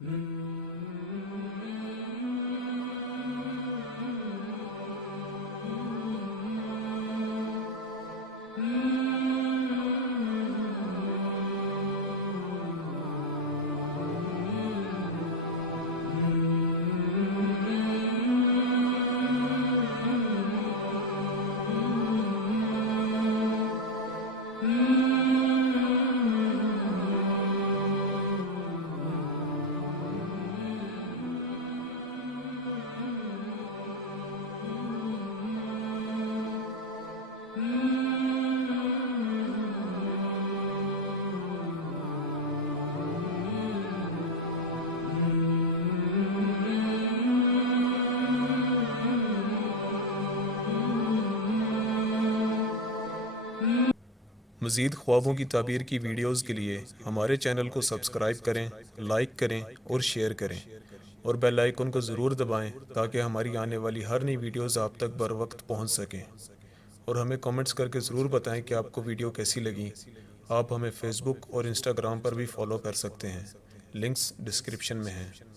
मज़ीद ख्वाबों की ताबीर की वीडियोज़ के लिए हमारे चैनल को सब्सक्राइब करें, लाइक करें और शेयर करें, और बेल आइकन को ज़रूर दबाएं ताकि हमारी आने वाली हर नई वीडियोज़ आप तक बर वक्त पहुँच सकें। और हमें कमेंट्स करके ज़रूर बताएं कि आपको वीडियो कैसी लगी। आप हमें फ़ेसबुक और इंस्टाग्राम पर भी फॉलो कर सकते हैं, लिंक्स डिस्क्रिप्शन में हैं।